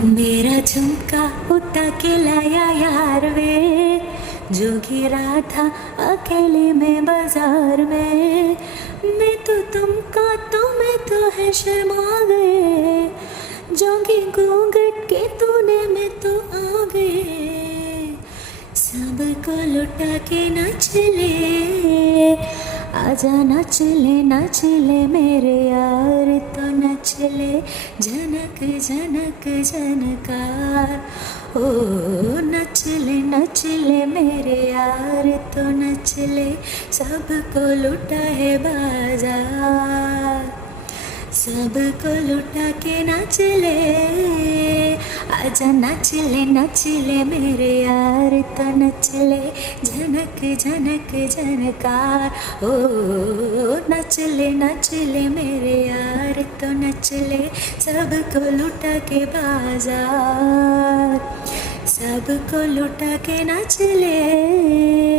मेरा झुमका उठा के लाया यार वे, जो गिरा था अकेले में बाजार में। मैं तो तुमका तो मैं तो है शर्मा गए, जोगी घूंघट के तूने में तो आ गए। सबको लुटा के नाच ले, आजा नाच ले मेरे यार, तो नाच ले झनक झनक झनकार। ओ नाच ले मेरे यार, तो नाच ले सबको लुटा है बाजार। सबको लुटा के नाच ले, आजा नाच ले मेरे यार, तो नाच ले झनक झनक झनकार। ओ नाच ले मेरे यार, तो नाच ले सबको लुटा के बाजार। सबको लुटा के नाच ले।